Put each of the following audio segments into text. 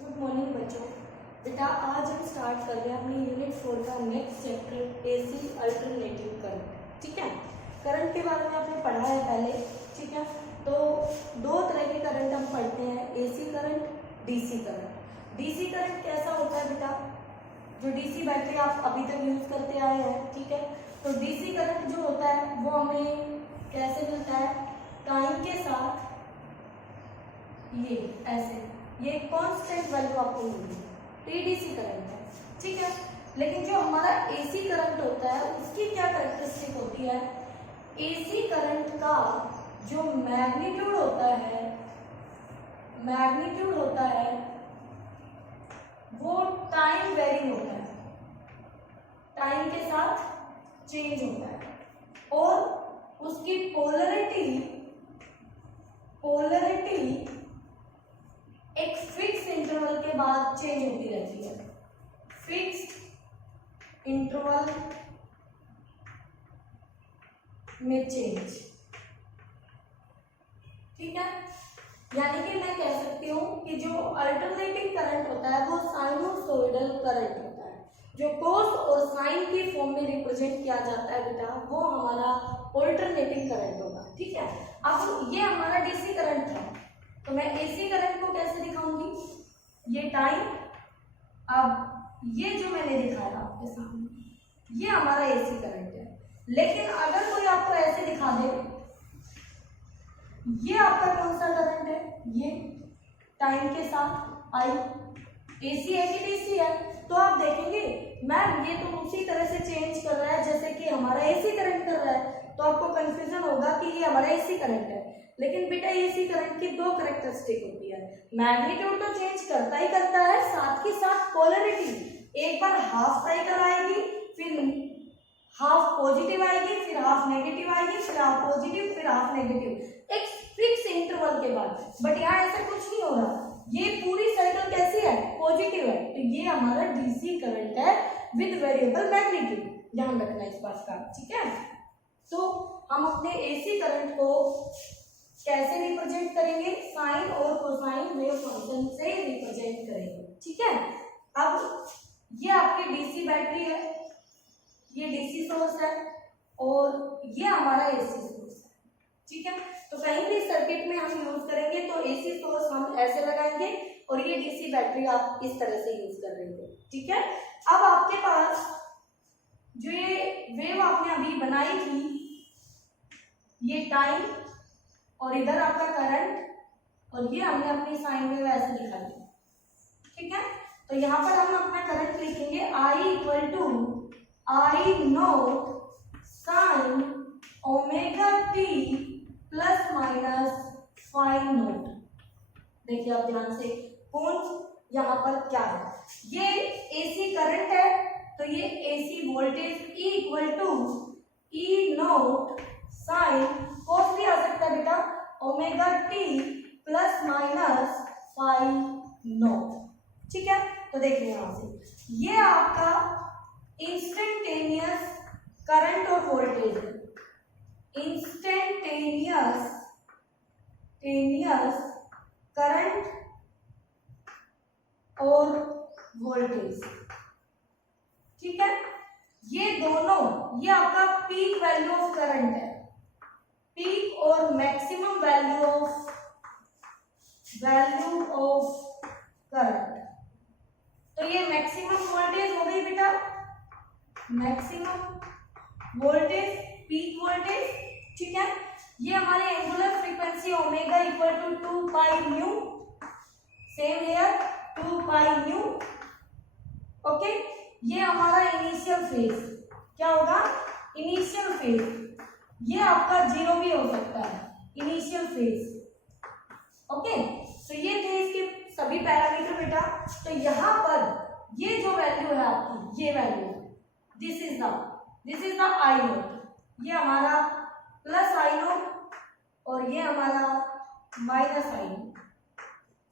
Good morning बच्चों। बेटा आज हम स्टार्ट कर रहे हैं अपनी यूनिट 4 का next chapter AC alternative current. ठीक है, करंट के बारे में आपने पढ़ा है पहले। ठीक है, तो दो तरह के करंट हम पढ़ते हैं, AC current, DC current. DC current कैसा होता है बेटा? जो डीसी बैटरी आप अभी तक यूज करते आए हैं। ठीक है, तो डीसी करंट जो होता है वो हमें कैसे मिलता है? टाइम के साथ ये ऐसे ये कांस्टेंट वैल्यू आपको मिलेगी, तो ये डीसी करंट है। ठीक है, लेकिन जो हमारा एसी करंट होता है उसकी क्या कैरेक्टरिस्टिक होती है? एसी करंट का जो मैग्नीट्यूड होता है वो टाइम वेरिंग होता है, टाइम के साथ चेंज होता है, और उसकी पोलरिटी एक फिक्स इंटरवल के बाद चेंज होती रहती है। फिक्स्ड इंटरवल में चेंज। ठीक है, यानी कि मैं कह सकती हूँ कि जो अल्टरनेटिंग करंट होता है वो साइनोसॉइडल करंट होता है। जो कोस और साइन की फॉर्म में रिप्रेजेंट किया जाता है बेटा, वो हमारा अल्टरनेटिंग करंट होगा। ठीक है, अब ये हमारा डीसी करंट था, तो मैं एसी करंट को कैसे दिखाऊंगी? ये टाइम, अब ये जो मैंने दिखाया आपके सामने, ये हमारा एसी करंट है। लेकिन अगर कोई आपको ऐसे दिखा दे, ये आपका कौन सा करंट है? ये टाइम के साथ आई, एसी है कि डीसी है? तो आप देखेंगे मैम ये तो उसी तरह से चेंज कर रहा है जैसे कि हमारा एसी करंट कर रहा है, तो आपको कंफ्यूजन होगा कि ये हमारा एसी करंट है। लेकिन बेटा एसी करंट की दो कैरेक्टरिस्टिक होती है, मैग्नीट्यूड तो चेंज करता ही करता है, साथ ही साथ पोलरिटी। एक बार हाफ साइकिल आएगी, फिर हाफ पॉजिटिव आएगी, फिर हाफ नेगेटिव आएगी, फिर हाफ पॉजिटिव, फिर हाफ नेगेटिव, एक फिक्स इंटरवल के बाद। बट यहाँ ऐसा कुछ नहीं हो रहा, ये पूरी साइकिल कैसी है? पॉजिटिव है। तो ये हमारा डीसी करंट है विद वेरिएबल मैग्नीट्यूड, ध्यान रखना इस बात का। ठीक है, तो हम अपने एसी करंट को कैसे रिप्रेजेंट करेंगे? साइन और कोसाइन वेव फंक्शन से रिप्रेजेंट करेंगे। ठीक है, अब ये आपकी डीसी बैटरी है, ये डीसी सोर्स है, और ये हमारा एसी सोर्स है। ठीक है, तो कहीं भी सर्किट में हम यूज करेंगे तो एसी सोर्स हम ऐसे लगाएंगे और ये डीसी बैटरी आप इस तरह से यूज कर रहे थे। ठीक है, अब आपके पास जो ये वेव आपने अभी बनाई थी, ये टाइम और इधर आपका करंट, और ये हमने अपनी साइन वेव ऐसे दिखा दी। ठीक है, तो यहाँ पर हम अपना करंट लिखेंगे I equal to I naught sine omega T plus minus five naught. देखिए आप ध्यान से, कौन यहाँ पर क्या है? ये एसी करंट है, तो ये AC voltage E equal to E naught sine cos भी आ सकता है बेटा, omega T plus minus five naught. ठीक है, तो देखिए यहां से ये आपका इंस्टेंटेनियस करंट और वोल्टेज है। इंस्टेंटेनियस करंट और वोल्टेज। ठीक है, ये दोनों, ये आपका पीक वैल्यू ऑफ करंट है, पीक और मैक्सिमम वैल्यू ऑफ करंट। तो ये मैक्सिमम वोल्टेज हो गई बेटा, मैक्सिमम वोल्टेज, पीक वोल्टेज। ठीक है, ये हमारे angular frequency omega equal to 2 pi nu, same here 2 pi nu. Okay, ये हमारा इनिशियल फेज क्या होगा? इनिशियल फेज, ये आपका जीरो भी हो सकता है, इनिशियल फेज। ओके, तो ये थे इसके सभी पैरामीटर बेटा। तो यहाँ पर ये जो वैल्यू है आपकी, ये value, this is the I note, ये हमारा प्लस आई नोट और ये हमारा माइनस आई नोट।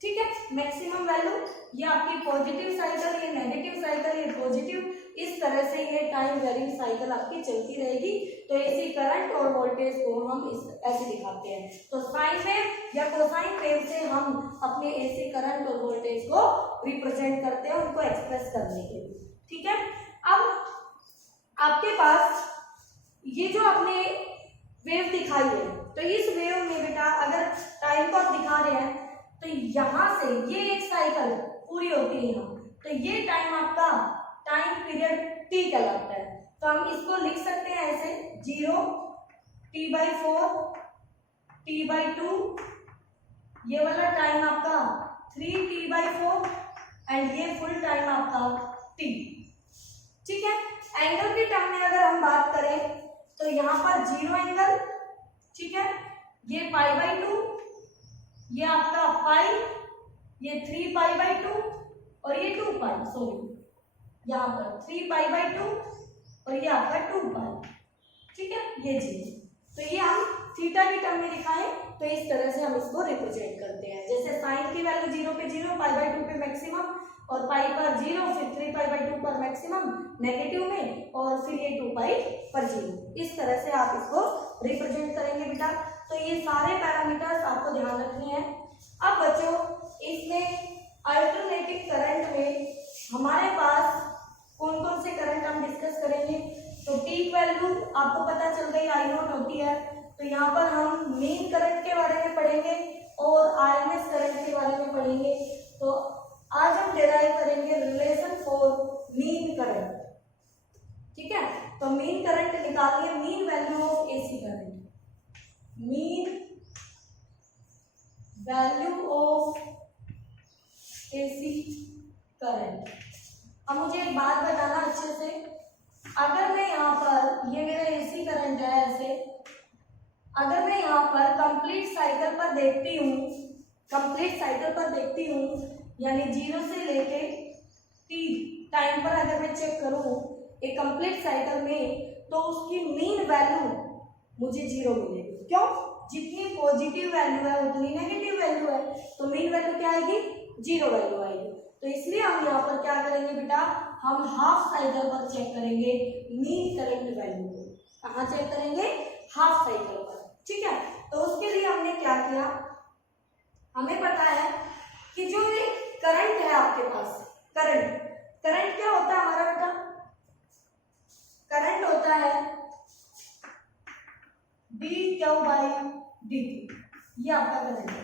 ठीक है, मैक्सिमम वैल्यू, ये आपकी पॉजिटिव साइकिल, ये नेगेटिव साइकिल, ये पॉजिटिव, इस तरह से ये टाइम वेरिंग साइकिल आपकी चलती रहेगी। तो एसी करंट और वोल्टेज को हम इस ऐसे दिखाते हैं। तो साइन वेव या कोसाइन वेव से हम अपने एसी करंट और वोल्टेज को रिप्रेजेंट करते हैं, उनको एक्सप्रेस करने के लिए। ठीक है, अब आपके पास ये जो आपने वेव दिखाई है, तो इस वेव में बेटा अगर टाइम को आप दिखा रहे हैं तो यहाँ से ये एक साइकिल पूरी होती है यहाँ, तो ये टाइम आपका टाइम पीरियड टी कहलाता है। तो हम इसको लिख सकते हैं ऐसे 0 t/4 t/2, ये वाला टाइम आपका 3 t/4 एंड ये फुल टाइम आपका t। ठीक है, एंगल के टर्म में अगर हम बात करें तो यहाँ पर 0 एंगल, ठीक है, ये π/2, ये आपका पाई, ये 3π/2 और ये 2π, सॉरी यहाँ पर 3π/2 और ये आपका 2π। ठीक है, ये जी, तो ये हम थीटा के टर्म में दिखाएं तो इस तरह से हम इसको रिप्रेजेंट करते हैं। जैसे साइन की वैल्यू 0 पे 0, π/2 पे मैक्सिमम और पाई पर 0, फिर 3π/2 पर मैक्सिमम नेगेटिव में और फिर ये 2π पर 0। इस तरह से आप इसको रिप्रेजेंट करेंगे बेटा। तो ये सारे पैरामीटर्स आपको ध्यान रखने हैं। अब बच्चों इसमें अल्टरनेटिंग करंट में हमारे पास कौन कौन से करंट हम डिस्कस करेंगे। तो पीक वैल्यू आपको पता चल गई I0 होती है, तो यहाँ पर हम मेन करंट के बारे में पढ़ेंगे और RMS करंट के बारे में पढ़ेंगे। तो आज हम डिराइव करेंगे रिलेशन फॉर मीन करंट। ठीक है, तो मीन करंट निकालिए, mean value of AC current, mean value of AC current. अब मुझे एक बात बताना अच्छे से, अगर मैं यहाँ पर, ये मेरा एसी करंट है ऐसे, अगर मैं यहाँ पर कंप्लीट साइकिल पर देखती हूँ, कंप्लीट साइकिल पर देखती हूँ यानी 0 से लेके t टाइम पर अगर मैं चेक करूँ एक कंप्लीट साइकिल में, तो उसकी मीन वैल्यू मुझे 0 मिलेगी। क्यों? जितनी पॉजिटिव वैल्यू है उतनी नेगेटिव वैल्यू है, तो मीन वैल्यू क्या आएगी? 0 वैल्यू आएगी। तो इसलिए हम यहाँ पर क्या करेंगे बेटा, हम हाफ साइकिल पर चेक करेंगे मीन करंट वैल्यू को। कहाँ चेक करेंगे? हाफ साइकिल पर। ठीक है, तो उसके लिए हमने क्या किया, हमें पता है कि जो करंट है आपके पास, करंट क्या होता है हमारा बेटा? करंट होता है dq/dt, ये आपका करंट है।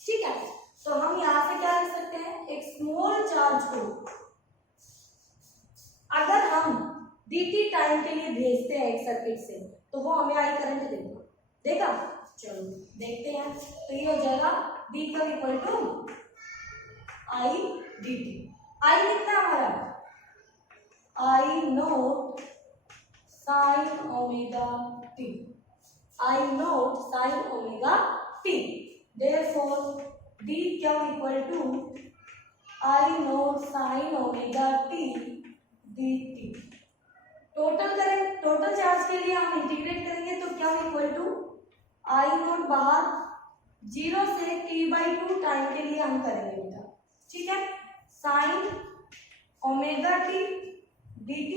ठीक है, तो हम यहां से क्या लिख सकते हैं, एक स्मॉल चार्ज को अगर हम dt टाइम के लिए भेजते हैं एक सर्किट से, तो वो हमें आई करंट देगा। चलो देखते हैं। तो ये हो जाएगा dq = I dt। आई कितना हमारा? I0 sin omega t, I0 sin omega t। Therefore dq = I0 sin omega t dt। Total current, total charge के लिए हम इंटीग्रेट करेंगे तो क्या इक्वल टू I0 बाहर 0 से t/2 टाइम के लिए हम करेंगे बेटा। ठीक है, साइन ओमेगा t dt।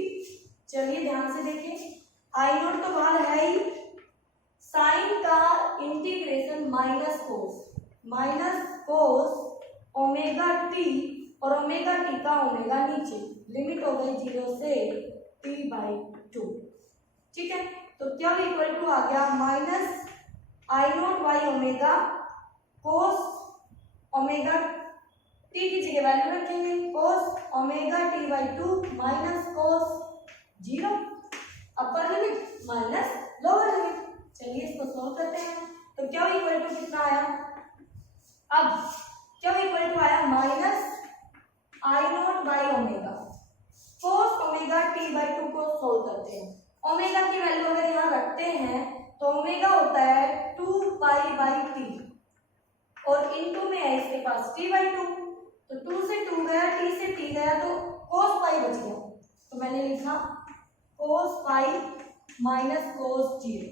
चलिए ध्यान से देखिए, I0 तो बाहर है ही, साइन का integration minus cos omega t, और ओमेगा t का ओमेगा नीचे, लिमिट हो गई 0 से t/2। ठीक है, तो क्या इक्वल टू आ गया -I0/ओमेगा कोस ओमेगा t की जगह वैल्यू रखेंगे कोस omega t/2 minus cos 0 upper limit minus lower limit. चलिए इसको सॉल्व करते हैं। तो क्या इक्वल टू कितना आया? अब क्या इक्वल टू आया -I0/ओमेगा कोस ओमेगा t/2 को सोल्व करते हैं। ओमेगा की वैल्यू अगर यहाँ रखते हैं तो ओमेगा होता है 2π/t और इनटू में है इसके पास t/2, तो 2 से 2 गया, t से t गया, तो cos पाई बच गया। तो मैंने लिखा cos पाई माइनस cos 0।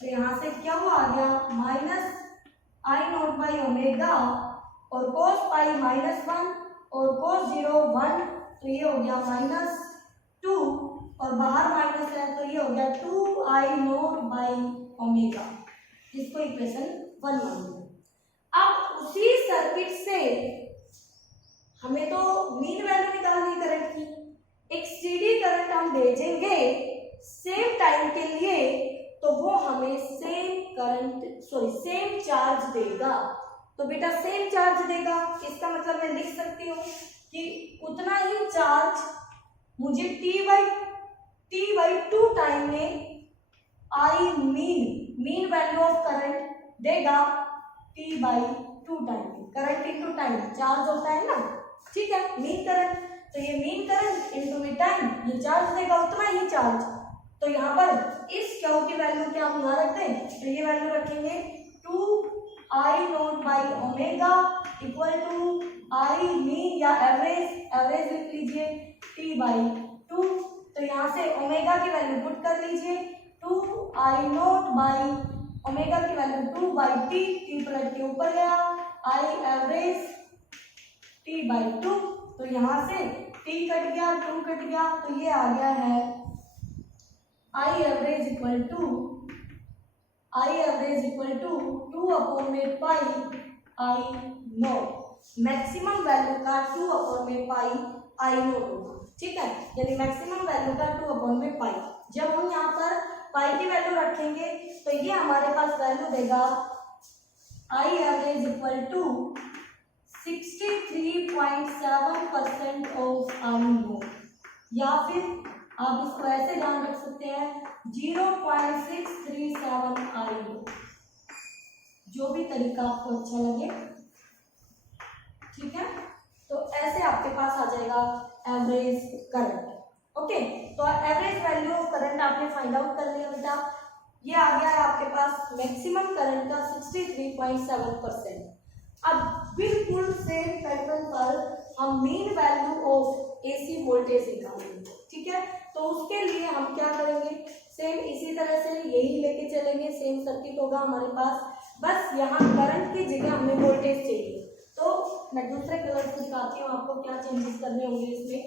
तो यहाँ से क्या हुआ आ गया -I0/ओमेगा और cos पाई -1 और cos 0 1, तो ये हो गया -2 और बाहर माइनस है तो ये हो गया 2I0/ओमेगा। इसको इक्वेशन 1 मान लो। अब उसी सर्किट से हमें तो मीन वैल्यू निकालनी है करंट की, एक स्टेडी करंट हम भेजेंगे सेम टाइम के लिए तो वो हमें सेम चार्ज देगा। तो बेटा सेम चार्ज देगा, इसका मतलब मैं लिख सकती हूँ कि उतना ही चार्ज मुझे T/2 टाइम में I mean value of current देगा T/2 टाइम में। करंट इनटू टाइम चार्ज होता है ना, ठीक है, मीन करंट। तो ये मीन करंट इनटू में टाइम, ये चार्ज देगा उतना ही चार्ज। तो यहाँ पर इस क्यू की वैल्यू क्या हम यहाँ रखते हैं, तो ये वैल्यू रखेंगे 2I0/ओमेगा इक्वल टू आई मीन या एवरेज लिख लीजिए T/2। तो यहाँ से ओमेगा की वैल्यू पुट कर लीजिए 2I0/ओमेगा की वैल्यू 2/T, T पलट के ऊपर गया, आई एवरेज T/2। तो यहाँ से T कट गया, 2 कट गया, तो ये आ गया है आई एवरेज इक्वल टू 2/पाई/I0। मैक्सिमम वैल्यू का 2/पाई/I0 होगा, ठीक है, यानी मैक्सिमम वैल्यू का 2/पाई। जब हम यहाँ पर पाई की वैल्यू रखेंगे तो ये हमारे पास वैल्यू देगा I average equal to 63.7% of I0, या फिर आप इसको ऐसे ध्यान रख सकते हैं 0.637 I0, जो भी तरीका आपको अच्छा लगे, ठीक है। तो ऐसे आपके पास आ जाएगा एवरेज करंट। ओके, तो एवरेज वैल्यू ऑफ करंट आपने फाइंड आउट कर लिया बेटा। ये आ गया है आपके पास मैक्सिमम करंट का 63.7%। अब बिल्कुल सेम पैटर्न पर हम mean value of AC voltage निकालेंगे, ठीक है। तो उसके लिए हम क्या करेंगे, सेम इसी तरह से यही लेके चलेंगे, सेम सर्किट होगा हमारे पास, बस यहाँ करंट की जगह हमें वोल्टेज चाहिए। तो मैं दूसरे कलर से दिखाती हूँ आपको क्या चेंजेस करने होंगे इसमें।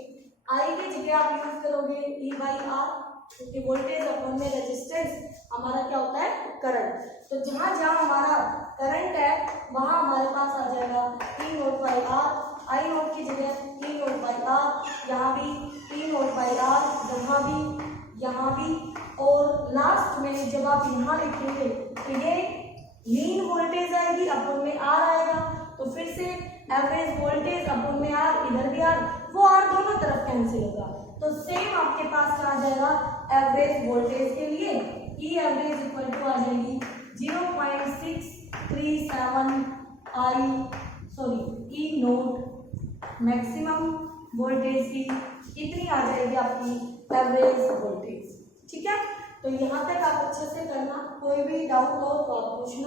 आई की जगह आप यूज करोगे E/R, क्योंकि वोल्टेज अपन में रेजिस्टेंस हमारा क्या होता है, करंट। तो जहाँ जहाँ हमारा करंट है वहाँ हमारे पास आ जाएगा E0/R, I0 की जगह E0/R, यहाँ भी E0/R, यहाँ भी, और लास्ट में जब आप यहाँ लिखेंगे तो ये मीन वोल्टेज आएगी, अपन में R आएगा, तो फिर से एवरेज वोल्टेज अपन में R, इधर भी R, वो R दोनों तरफ कैंसिल होगा। तो सेम आपके पास क्या आ जाएगा एवरेज वोल्टेज के लिए E एवरेज इक्वल टू आ जाएगी 0.637 E0 मैक्सिमम वोल्टेज की इतनी आ जाएगी आपकी एवरेज वोल्टेज, ठीक है। तो यहाँ तक आप अच्छे से करना, कोई भी डाउट हो तो आप पूछना।